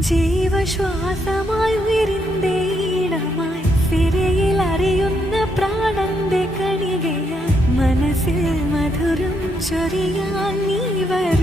ജീവശ്വാസമായി ഉയരിന്റെ ഈണമായി സിരയിൽ അറിയുന്ന പ്രാണന്റെ കണികയായി മനസ്സിൽ മധുരം ചൊരിയാൻ നീ വരും.